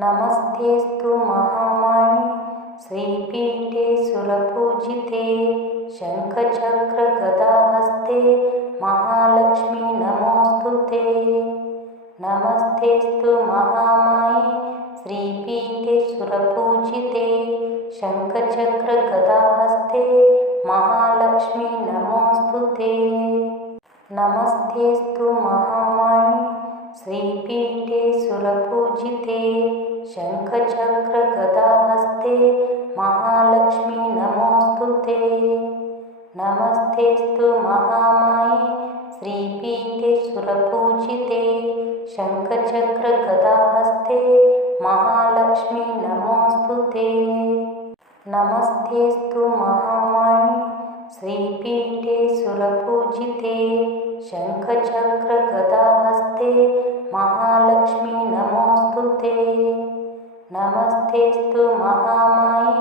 नमस्तेऽस्तु महामाये श्रीपीठे सुरपूजिते शङ्खचक्रगदाहस्ते महालक्ष्मी नमोऽस्तुते। नमस्तेऽस्तु महामाये श्रीपीठे सुरपूजिते शङ्खचक्रगदाहस्ते महालक्ष्मी नमोऽस्तुते। नमस्तेऽस्तु महामाये श्रीपीठे सुरपूजिते शङ्खचक्रगदाहस्ते महालक्ष्मी नमोऽस्तुते। नमस्तेऽस्तु महामाये श्रीपीठे सुरपूजिते शङ्खचक्रगदाहस्ते महालक्ष्मी नमोऽस्तुते। नमस्तेऽस्तु महामाये श्रीपीठे सुरपूजिते शङ्खचक्रगदाहस्ते महालक्ष्मी नमोऽस्तुते। नमस्तेऽस्तु महामाये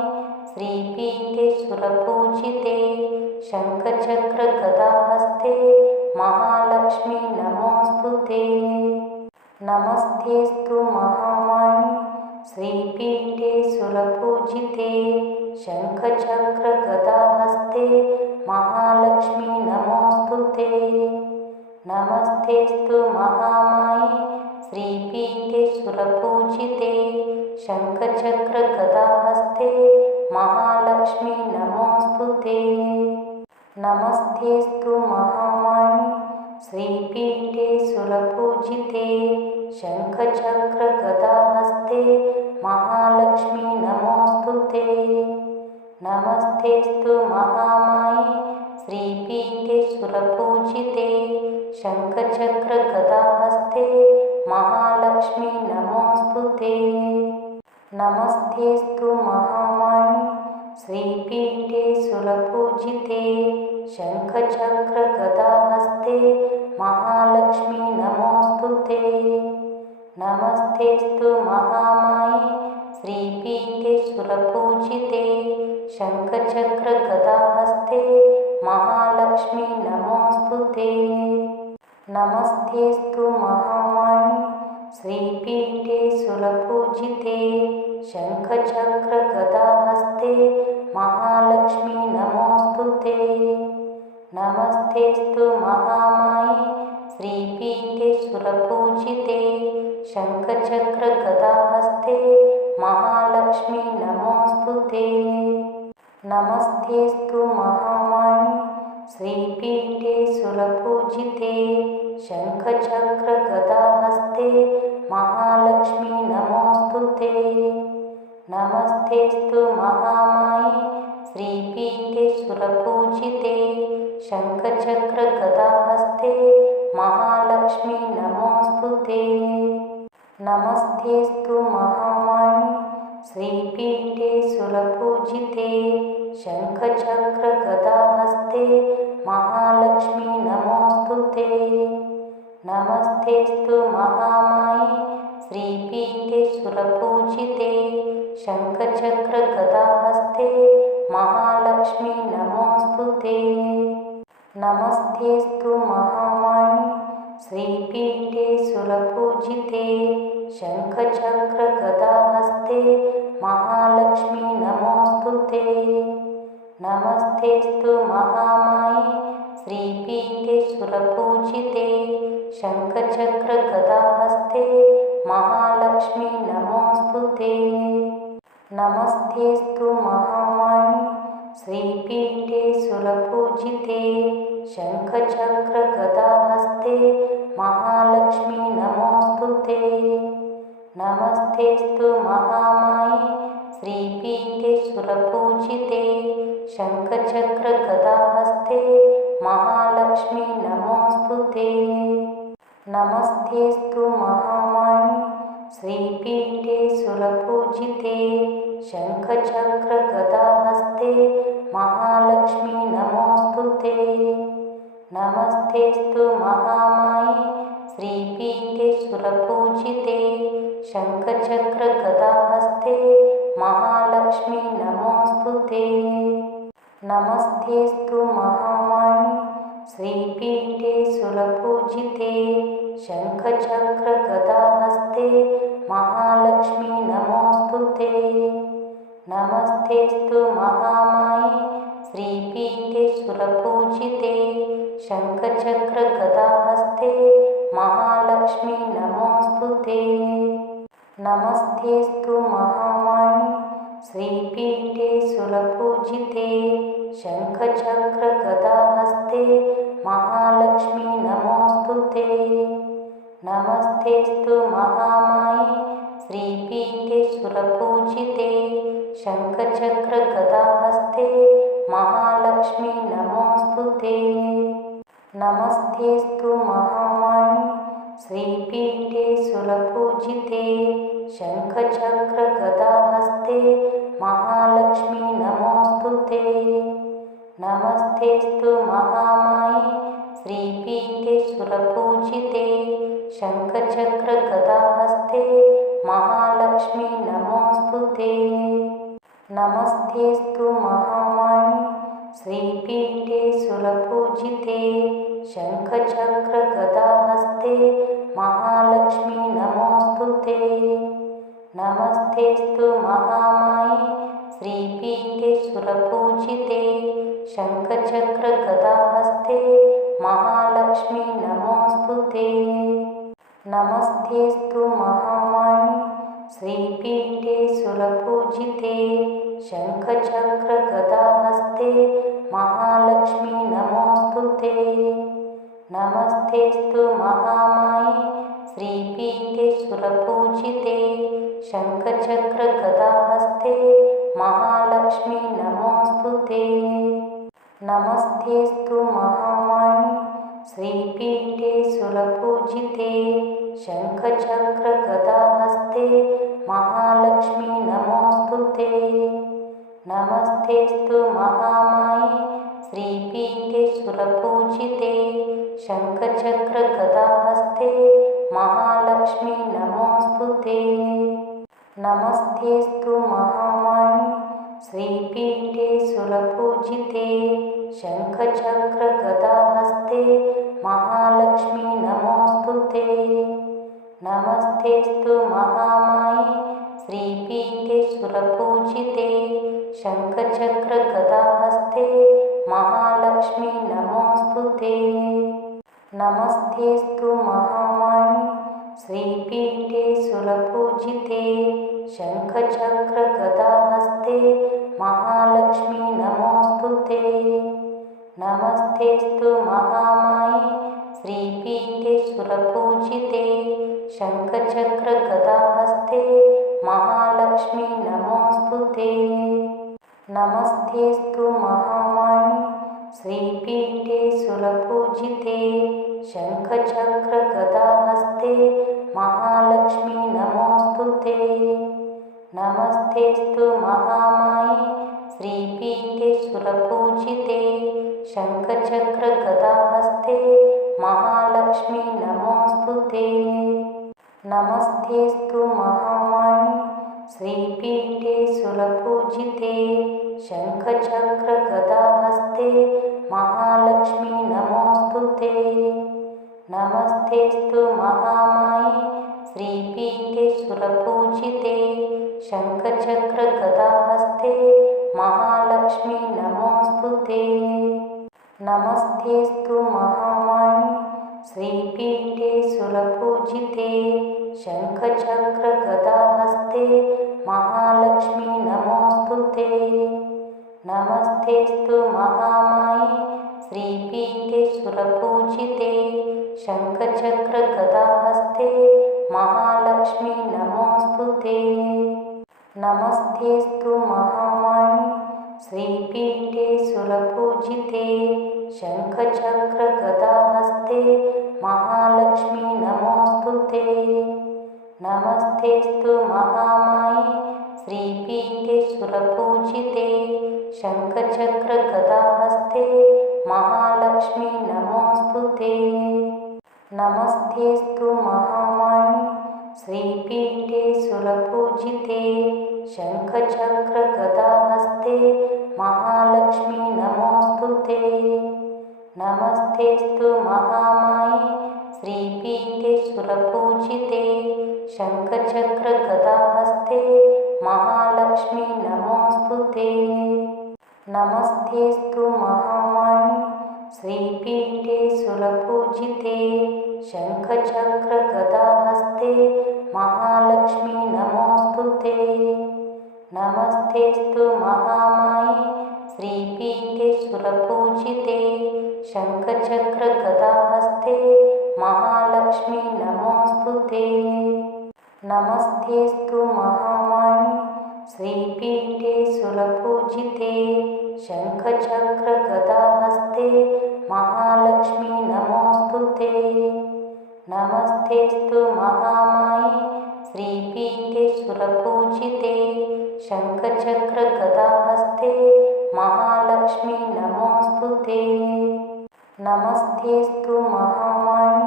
श्रीपीठे सुरपूजिते शङ्खचक्रगदाहस्ते महालक्ष्मी नमोऽस्तुते। नमस्तेऽस्तु महामाये श्रीपीठे सुरपूजिते शङ्खचक्रगदाहस्ते महालक्ष्मी नमोऽस्तुते। नमस्तेऽस्तु महामाये श्रीपीठे सुरपूजिते शङ्खचक्रगदाहस्ते महालक्ष्मी नमोऽस्तुते। नमस्तेऽस्तु महामाये श्रीपीठे सुरपूजिते शङ्खचक्रगदाहस्ते महालक्ष्मी नमोऽस्तुते। नमस्तेऽस्तु महामाये श्रीपीठे सुरपूजिते शङ्खचक्रगदाहस्ते महालक्ष्मी नमोऽस्तुते। नमस्तेऽस्तु महामाये श्रीपीठे सुरपूजिते शङ्खचक्रगदाहस्ते महालक्ष्मी नमोऽस्तुते। नमस्तेऽस्तु महामाये श्रीपीठे सुरपूजिते शङ्खचक्रगदाहस्ते महालक्ष्मी नमोऽस्तुते। नमस्तेऽस्तु महामाये श्रीपीठे सुरपूजिते शङ्खचक्रगदाहस्ते महालक्ष्मी नमोऽस्तुते। नमस्तेऽस्तु महामाये श्रीपीठे सुरपूजिते शङ्खचक्रगदाहस्ते महालक्ष्मी नमोऽस्तुते। नमस्तेऽस्तु महामाये श्रीपीठे सुरपूजिते शङ्खचक्रगदाहस्ते महालक्ष्मी नमोऽस्तुते। नमस्तेऽस्तु महामाये श्रीपीठे सुरपूजिते शङ्खचक्रगदाहस्ते महालक्ष्मी नमोऽस्तुते। नमस्तेऽस्तु महामाये श्रीपीठे सुरपूजिते शङ्खचक्रगदाहस्ते महालक्ष्मी नमोऽस्तुते। नमस्तेऽस्तु महामाये श्रीपीठे सुरपूजिते शङ्खचक्रगदाहस्ते महालक्ष्मी नमोऽस्तुते। नमस्तेऽस्तु महामाये श्रीपीठे सुरपूजिते शङ्खचक्रगदाहस्ते महालक्ष्मी नमोऽस्तुते। नमस्तेऽस्तु महामाये श्रीपीठे सुरपूजिते शङ्खचक्रगदाहस्ते महालक्ष्मी नमोऽस्तुते। नमस्तेऽस्तु महामाये श्रीपीठे सुरपूजिते शङ्खचक्रगदाहस्ते महालक्ष्मी नमोऽस्तुते। नमस्तेऽस्तु महामाये श्रीपीठे सुरपूजिते शङ्खचक्रगदाहस्ते महालक्ष्मी नमोऽस्तुते। नमस्तेऽस्तु महामाये श्रीपीठे सुरपूजिते शङ्खचक्रगदाहस्ते महालक्ष्मी नमोऽस्तुते। नमस्तेऽस्तु महामाये श्रीपीठे सुरपूजिते शङ्खचक्रगदाहस्ते महालक्ष्मी नमोऽस्तुते। नमस्तेऽस्तु महामाये श्रीपीठे सुरपूजिते शङ्खचक्रगदाहस्ते महालक्ष्मी नमस्तेऽस्तु महामाये श्रीपीठे सुरपूजिते शङ्खचक्रगदाहस्ते महालक्ष्मी नमोऽस्तुते। नमस्तेऽस्तु महामाये श्रीपीठे सुरपूजिते शङ्खचक्रगदाहस्ते महालक्ष्मी नमोऽस्तुते। नमस्तेऽस्तु महामाये श्रीपीठे सुरपूजिते शङ्खचक्रगदाहस्ते महालक्ष्मी नमोऽस्तुते। नमस्तेऽस्तु महामाये श्रीपीठे सुरपूजिते शङ्खचक्रगदाहस्ते महालक्ष्मी नमोऽस्तुते। नमस्तेऽस्तु महामाये श्रीपीठे सुरपूजिते शङ्खचक्रगदाहस्ते महालक्ष्मी नमोऽस्तुते। नमस्तेऽस्तु महामाये श्रीपीठे सुरपूजिते शङ्खचक्रगदाहस्ते महालक्ष्मी नमोऽस्तुते। नमस्तेऽस्तु महामाये श्रीपीठे सुरपूजिते शङ्खचक्रगदाहस्ते महालक्ष्मी नमोऽस्तुते। नमस्तेऽस्तु महामाये श्रीपीठे सुरपूजिते शङ्खचक्रगदाहस्ते महालक्ष्मी नमोऽस्तुते। नमस्तेऽस्तु महामाये श्रीपीठे सुरपूजिते शङ्खचक्रगदाहस्ते महालक्ष्मी नमोऽस्तुते। नमस्तेऽस्तु महामाये श्रीपीठे सुरपूजिते शङ्खचक्रगदाहस्ते महालक्ष्मी नमोऽस्तुते। नमस्तेऽस्तु महामाये श्रीपीठे सुरपूजिते शङ्खचक्रगदाहस्ते महालक्ष्मी नमोऽस्तुते। नमस्तेऽस्तु महामाये श्रीपीठे सुरपूजिते शङ्खचक्रगदाहस्ते महालक्ष्मी नमोऽस्तुते। नमस्तेऽस्तु महामाये श्रीपीठे सुरपूजिते शङ्खचक्रगदाहस्ते महालक्ष्मी नमोऽस्तुते। नमस्तेऽस्तु महामाये श्रीपीठे सुरपूजिते शङ्खचक्रगदाहस्ते महालक्ष्मी नमोऽस्तुते। नमस्तेऽस्तु महामाये श्रीपीठे सुरपूजिते शङ्खचक्रगदाहस्ते महालक्ष्मी नमोऽस्तुते। नमस्तेऽस्तु महामाये श्रीपीठे सुरपूजिते शङ्खचक्रगदाहस्ते महालक्ष्मी नमोऽस्तुते। नमस्तेऽस्तु महामाये श्रीपीठे सुरपूजिते शङ्खचक्रगदाहस्ते महालक्ष्मी नमोऽस्तुते। नमस्तेऽस्तु महामाये श्रीपीठे सुरपूजिते शङ्खचक्रगदाहस्ते महालक्ष्मी नमोऽस्तुते। नमस्तेऽस्तु महामाये श्रीपीठे सुरपूजिते शङ्खचक्रगदाहस्ते महालक्ष्मी नमोऽस्तुते। नमस्तेऽस्तु महामाये श्रीपीठे सुरपूजिते शङ्खचक्रगदाहस्ते महालक्ष्मी नमोऽस्तुते। नमस्तेऽस्तु महामाये श्रीपीठे सुरपूजिते शङ्खचक्रगदाहस्ते महालक्ष्मी नमोऽस्तुते। नमस्तेऽस्तु महामाये श्रीपीठे सुरपूजिते शङ्खचक्रगदाहस्ते महालक्ष्मी नमोऽस्तुते। नमस्तेऽस्तु महामाये श्रीपीठे सुरपूजिते शङ्खचक्रगदाहस्ते महालक्ष्मी नमोऽस्तुते। नमस्तेऽस्तु महामाये श्रीपीठे सुरपूजिते शङ्खचक्रगदाहस्ते महालक्ष्मी नमोऽस्तुते। नमस्तेऽस्तु महामाये श्रीपीठे सुरपूजिते शङ्खचक्रगदाहस्ते महालक्ष्मी नमोऽस्तुते। नमोऽस्तुते। नमस्तेऽस्तु महामाये श्रीपीठे सुरपूजिते शङ्खचक्रगदाहस्ते महालक्ष्मी नमोऽस्तुते। नमस्तेऽस्तु महामाये श्रीपीठे सुरपूजिते शङ्खचक्रगदाहस्ते महालक्ष्मी नमोऽस्तुते। नमस्तेऽस्तु महामाये श्रीपीठे सुरपूजिते शङ्खचक्रगदाहस्ते महालक्ष्मी नमोऽस्तुते। नमस्तेऽस्तु महामाये श्रीपीठे सुरपूजिते शङ्खचक्रगदाहस्ते महालक्ष्मी नमोऽस्तुते। नमस्तेऽस्तु महामाये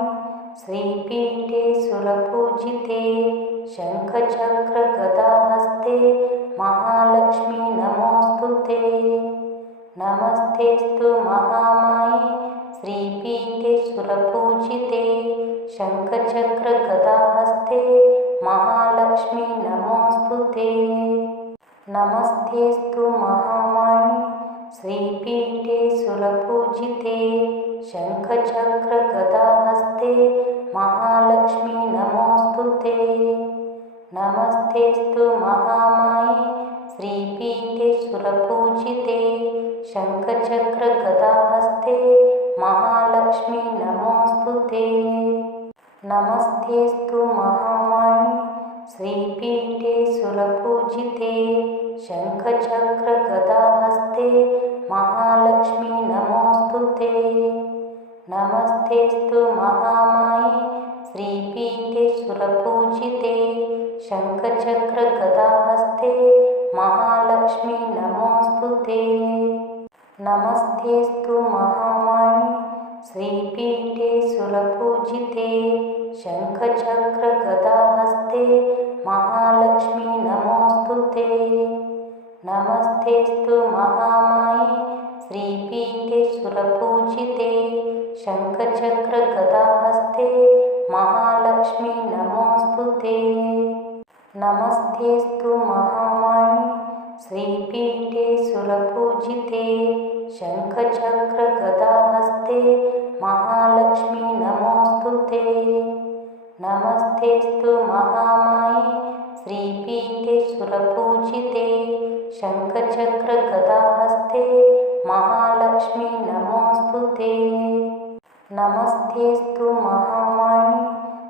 श्रीपीठे सुरपूजिते शङ्खचक्रगदाहस्ते महालक्ष्मी नमोऽस्तुते। नमस्तेऽस्तु महामाये श्रीपीठे सुरपूजिते शङ्खचक्रगदाहस्ते महालक्ष्मी नमोऽस्तुते। नमस्तेऽस्तु महामाये श्रीपीठे सुरपूजिते शङ्खचक्रगदाहस्ते महालक्ष्मी नमोऽस्तुते। नमस्तेऽस्तु महामाये श्रीपीठे सुरपूजिते शङ्खचक्रगदाहस्ते महालक्ष्मी नमोऽस्तुते। नमस्तेऽस्तु महामाये श्रीपीठे सुरपूजिते शङ्खचक्रगदाहस्ते महालक्ष्मी नमोऽस्तुते। नमस्तेऽस्तु महामाये श्रीपीठे सुरपूजिते शङ्खचक्रगदाहस्ते महालक्ष्मी नमोऽस्तुते। नमस्तेऽस्तु महामाये श्रीपीठे सुरपूजिते शङ्खचक्रगदाहस्ते महालक्ष्मी नमोऽस्तुते। नमस्तेऽस्तु महामाये श्रीपीठे सुरपूजिते शङ्खचक्रगदाहस्ते महालक्ष्मी नमोऽस्तुते। नमस्तेऽस्तु महामाये श्रीपीठे सुरपूजिते शङ्खचक्रगदाहस्ते महालक्ष्मी नमोऽस्तुते। नमस्तेऽस्तु महामाये श्रीपीठे सुरपूजिते शङ्खचक्रगदाहस्ते महालक्ष्मी नमोऽस्तुते। नमस्तेऽस्तु महामाये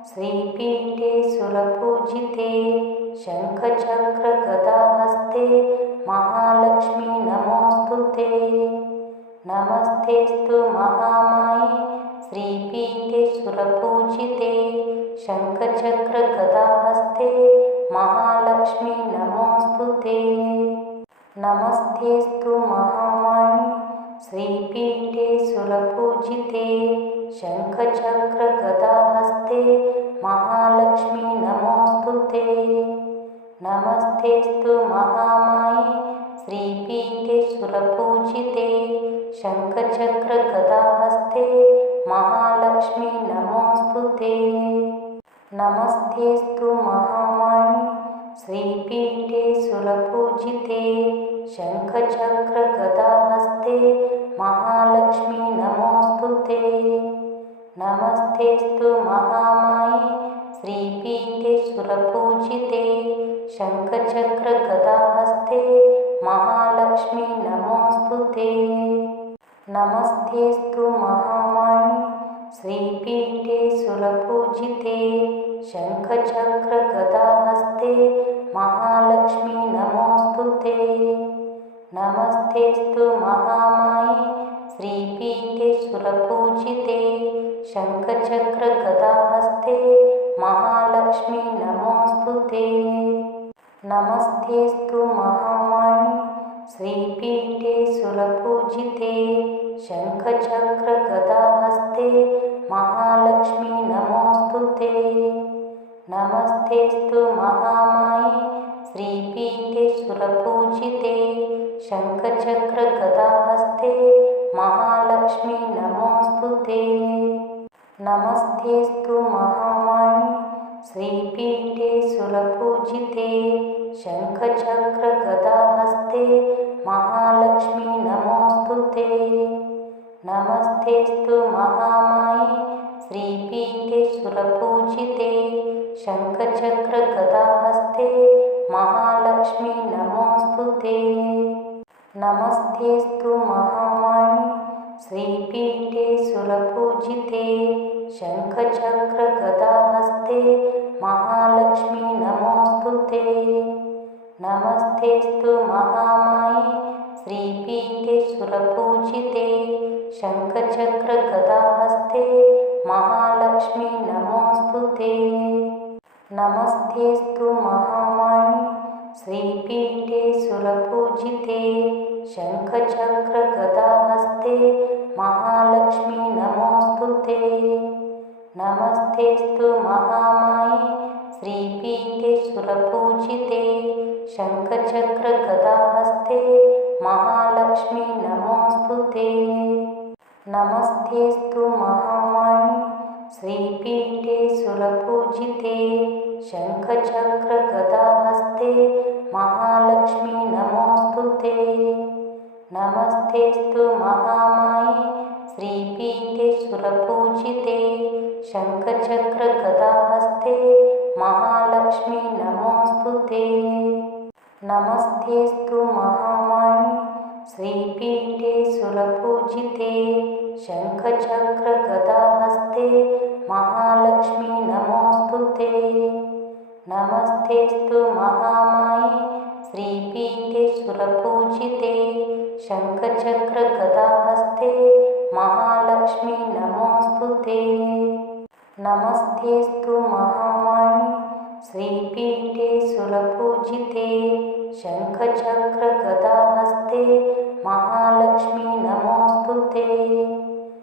श्रीपीठे सुरपूजिते शङ्खचक्रगदाहस्ते महालक्ष्मी नमोऽस्तुते। नमस्तेऽस्तु महामाये श्रीपीठे सुरपूजिते शङ्खचक्रगदाहस्ते महालक्ष्मी नमोऽस्तुते। नमस्तेऽस्तु महामाये श्रीपीठे सुरपूजिते शङ्खचक्रगदाहस्ते महालक्ष्मी नमोऽस्तुते। नमस्तेऽस्तु महामाये श्रीपीठे सुरपूजिते शङ्खचक्रगदाहस्ते महालक्ष्मी नमोऽस्तुते। नमस्तेऽस्तु महामाये श्रीपीठे सुरपूजिते शङ्खचक्रगदाहस्ते महालक्ष्मी नमोऽस्तुते। नमस्तेऽस्तु महामाये श्रीपीठे सुरपूजिते शङ्खचक्रगदाहस्ते महालक्ष्मी नमोऽस्तुते। नमस्तेऽस्तु महामाये श्रीपीठे सुरपूजिते शङ्खचक्रगदाहस्ते महालक्ष्मी नमोऽस्तुते। नमस्तेऽस्तु महामाये श्रीपीठे सुरपूजिते शङ्खचक्रगदाहस्ते महालक्ष्मी नमोऽस्तुते। नमस्तेऽस्तु महामाये श्रीपीठे सुरपूजिते शङ्खचक्रगदाहस्ते महालक्ष्मी नमोऽस्तुते। नमस्तेऽस्तु महामाये श्रीपीठे सुरपूजिते शङ्खचक्रगदाहस्ते महालक्ष्मी नमोऽस्तुते। नमस्तेऽस्तु महामाये श्रीपीठे सुरपूजिते शङ्खचक्रगदाहस्ते गदाहस्ते महालक्ष्मी नमोऽस्तुते। नमस्तेऽस्तु महामाये श्रीपीठे सुरपूजिते शङ्खचक्रगदाहस्ते महालक्ष्मी नमोऽस्तुते। नमस्तेऽस्तु महामाये श्रीपीठे सुरपूजिते शङ्खचक्रगदाहस्ते महालक्ष्मी नमोऽस्तुते। नमस्तेऽस्तु महामाये श्रीपीठे सुरपूजिते शङ्खचक्रगदाहस्ते महालक्ष्मी नमोऽस्तुते। नमस्तेऽस्तु महामाये श्रीपीठे सुरपूजिते शङ्खचक्रगदाहस्ते महालक्ष्मी नमोऽस्तुते। नमस्तेऽस्तु महामाये श्रीपीठे सुरपूजिते शङ्खचक्रगदाहस्ते महालक्ष्मी नमोऽस्तुते। नमस्तेऽस्तु महामाये श्रीपीठे सुरपूजिते शङ्खचक्रगदाहस्ते महालक्ष्मी नमोऽस्तुते। नमस्तेऽस्तु महामाये श्रीपीठे सुरपूजिते शङ्खचक्रगदाहस्ते महालक्ष्मी नमोऽस्तुते। नमस्तेऽस्तु महामाये श्रीपीठे सुरपूजिते शङ्खचक्रगदाहस्ते महालक्ष्मी नमोऽस्तुते। नमस्तेऽस्तु महामाये श्रीपीठे सुरपूजिते शङ्खचक्रगदाहस्ते महालक्ष्मी नमोऽस्तुते। नमस्तेऽस्तु महामाये श्रीपीठे सुरपूजिते शङ्खचक्रगदाहस्ते महालक्ष्मी नमोऽस्तुते।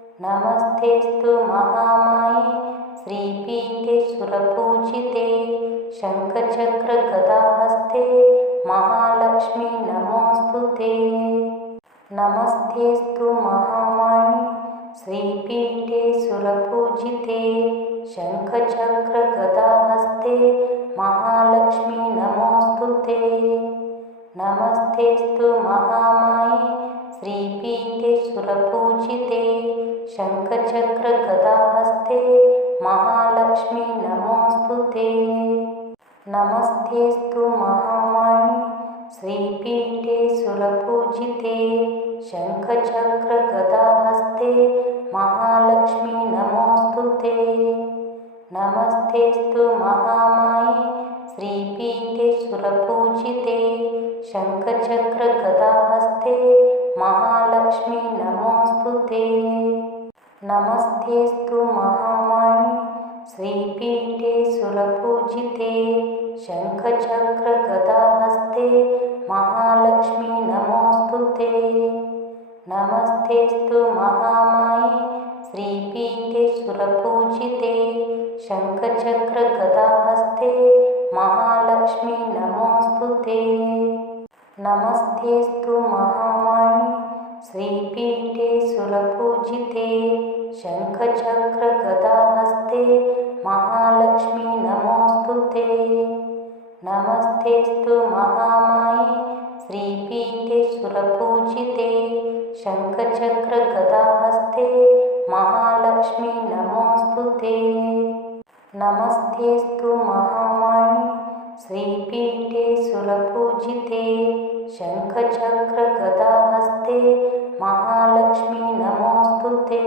नमस्तेऽस्तु महामाये श्रीपीठे सुरपूजिते शङ्खचक्रगदाहस्ते महालक्ष्मी नमोऽस्तुते। नमस्तेऽस्तु महामाये श्रीपीठे सुरपूजिते शङ्खचक्रगदाहस्ते महालक्ष्मी नमोऽस्तुते। नमस्तेऽस्तु महामाये श्रीपीठे सुरपूजिते शङ्खचक्रगदाहस्ते महालक्ष्मी नमोऽस्तुते। नमस्तेऽस्तु महामाये श्रीपीठे सुरपूजिते शङ्खचक्रगदाहस्ते महालक्ष्मी नमोऽस्तुते। नमस्तेऽस्तु महामाये श्रीपीठे सुरपूजिते शङ्खचक्रगदाहस्ते महालक्ष्मी नमोऽस्तुते। नमस्तेऽस्तु महामाये श्रीपीठे सुरपूजिते शङ्खचक्रगदाहस्ते महालक्ष्मी नमोऽस्तुते। नमस्तेऽस्तु महामाये श्रीपीठे सुरपूजिते शङ्खचक्रगदाहस्ते महालक्ष्मी नमोऽस्तुते। नमस्तेऽस्तु महामाये श्रीपीठे सुरपूजिते शङ्खचक्रगदाहस्ते महालक्ष्मी नमोऽस्तुते। नमस्तेऽस्तु महामाये श्रीपीठे सुरपूजिते शङ्खचक्रगदाहस्ते महालक्ष्मी नमोऽस्तुते। नमस्तेऽस्तु महामाये श्रीपीठे सुरपूजिते शङ्खचक्रगदाहस्ते महालक्ष्मी नमोऽस्तुते।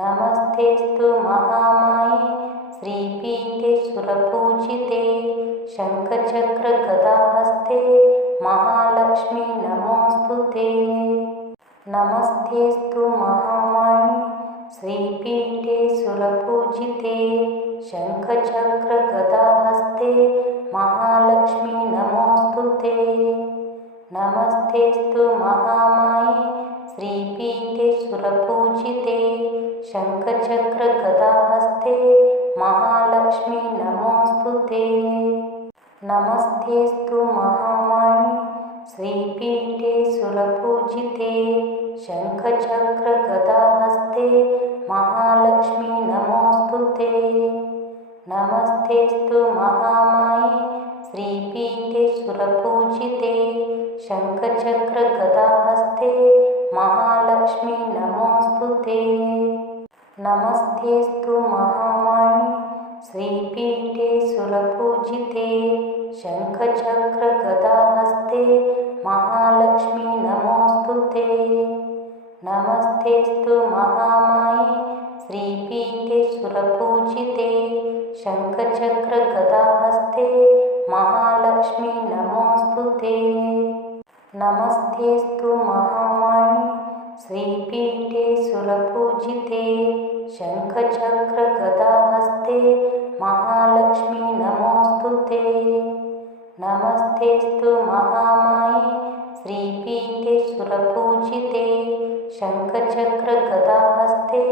नमस्तेऽस्तु महामाये श्रीपीठे सुरपूजिते शङ्खचक्रगदाहस्ते महालक्ष्मी नमोऽस्तुते। नमस्तेऽस्तु महामाये श्रीपीठे सुरपूजिते शङ्खचक्रगदाहस्ते महालक्ष्मी नमोऽस्तुते। नमस्तेऽस्तु महामाये श्रीपीठे सुरपूजिते शङ्खचक्रगदाहस्ते महालक्ष्मी नमोऽस्तुते। नमस्तेऽस्तु महामाये श्रीपीठे सुरपूजिते शङ्खचक्रगदाहस्ते महालक्ष्मी नमोऽस्तुते। नमस्तेऽस्तु महामाये श्रीपीठे सुरपूजिते शङ्खचक्रगदाहस्ते महालक्ष्मी नमोऽस्तुते। नमस्तेऽस्तु महामाये श्रीपीठे सुरपूजिते शङ्खचक्रगदाहस्ते महालक्ष्मी नमोऽस्तुते। नमस्तेऽस्तु महामाये श्रीपीठे सुरपूजिते शङ्खचक्रगदाहस्ते महालक्ष्मी नमोऽस्तुते। नमस्तेऽस्तु महामाये श्रीपीठे सुरपूजिते शङ्खचक्रगदाहस्ते महालक्ष्मी नमोऽस्तुते। नमस्तेऽस्तु महामाये श्रीपीठे सुरपूजिते शङ्खचक्रगदाहस्ते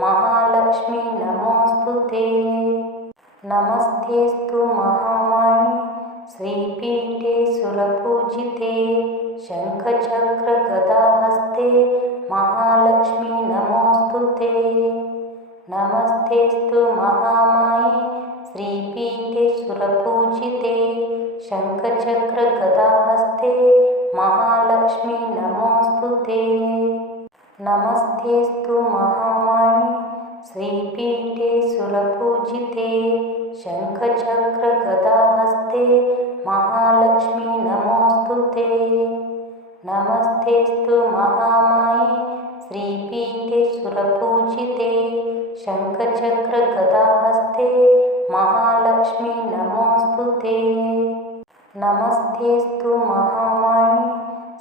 महालक्ष्मी नमोऽस्तुते। नमस्तेऽस्तु महामाये श्रीपीठे सुरपूजिते शङ्खचक्रगदाहस्ते महालक्ष्मी नमोऽस्तुते। नमस्तेऽस्तु महामाये श्रीपीठे सुरपूजिते शङ्खचक्रगदाहस्ते महालक्ष्मी नमोऽस्तुते। नमस्तेऽस्तु महामाये श्रीपीठे सुरपूजिते शङ्खचक्रगदाहस्ते महालक्ष्मी नमोऽस्तुते। नमस्तेऽस्तु महामाये श्रीपीठे सुरपूजिते शङ्खचक्रगदाहस्ते महालक्ष्मी नमोऽस्तुते। नमस्तेऽस्तु महामाये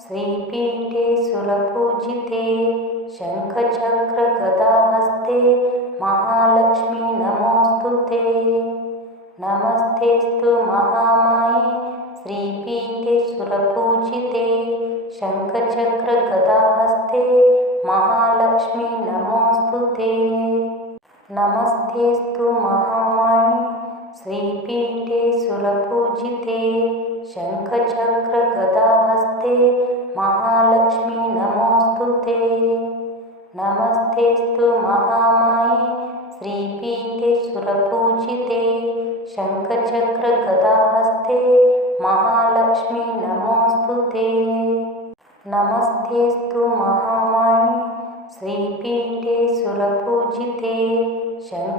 श्रीपीठे सुरपूजिते शङ्खचक्रगदाहस्ते महालक्ष्मी नमोऽस्तुते। नमस्तेऽस्तु महामाये श्रीपीठे सुरपूजिते शङ्खचक्रगदाहस्ते महालक्ष्मी नमोऽस्तुते। नमस्तेऽस्तु महामाये श्रीपीठे सुरपूजिते शङ्खचक्रगदाहस्ते महालक्ष्मी नमोऽस्तुते। नमस्तेऽस्तु महामाये श्रीपीठे सुरपूजिते शङ्खचक्रगदाहस्ते महालक्ष्मी नमोऽस्तुते। नमस्तेऽस्तु महामाये श्रीपीठे सुरपूजिते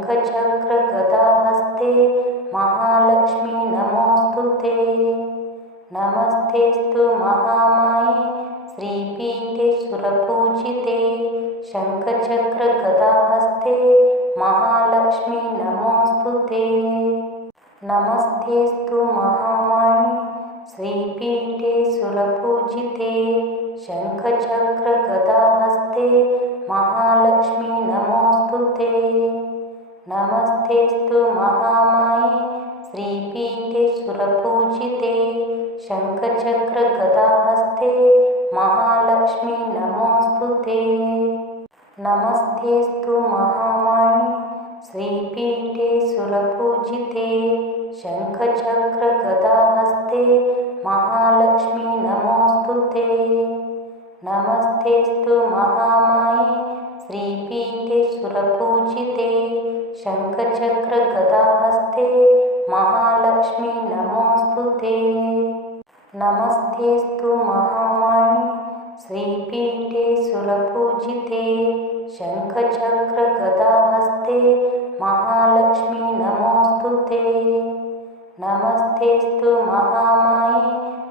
शङ्खचक्रगदाहस्ते महालक्ष्मी नमोऽस्तुते। नमस्तेऽस्तु महामाये श्रीपीठे सुरपूजिते शङ्खचक्रगदाहस्ते महालक्ष्मी नमोऽस्तुते। नमस्तेऽस्तु महामाये श्रीपीठे सुरपूजिते शङ्खचक्रगदाहस्ते महालक्ष्मी नमोऽस्तुते। नमस्तेऽस्तु महामाये श्रीपीठे सुरपूजिते शङ्खचक्रगदाहस्ते महालक्ष्मी नमोऽस्तुते। नमस्तेऽस्तु महामाये श्रीपीठे सुरपूजिते शङ्खचक्रगदाहस्ते महालक्ष्मी नमोऽस्तुते। नमस्तेऽस्तु महामाये श्रीपीठे सुरपूजिते शङ्खचक्रगदाहस्ते महालक्ष्मी नमोऽस्तुते। नमस्तेऽस्तु महामाये श्रीपीठे सुरपूजिते शङ्खचक्रगदाहस्ते महालक्ष्मी नमोऽस्तुते। नमस्तेऽस्तु महामाये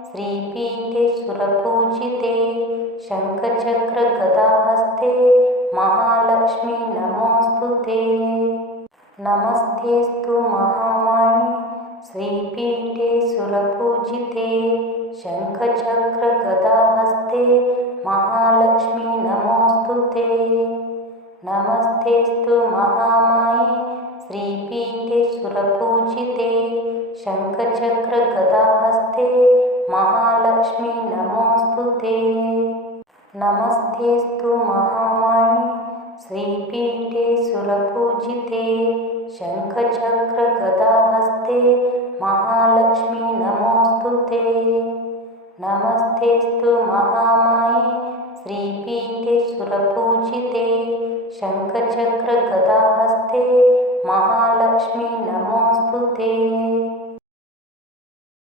श्रीपीठे सुरपूजिते शङ्खचक्रगदाहस्ते महालक्ष्मी नमोऽस्तुते। नमस्तेऽस्तु महामाये श्रीपीठे सुरपूजिते शङ्खचक्रगदाहस्ते महालक्ष्मी नमोऽस्तुते। नमस्तेऽस्तु महामाये श्रीपीठे सुरपूजिते शङ्खचक्रगदाहस्ते महालक्ष्मी नमोऽस्तुते। नमस्तेऽस्तु महामाये श्रीपीठे सुरपूजिते शङ्खचक्रगदाहस्ते महालक्ष्मी नमोऽस्तुते। नमस्तेऽस्तु महामाये श्रीपीठे सुरपूजिते शङ्खचक्रगदाहस्ते महालक्ष्मी नमोऽस्तुते।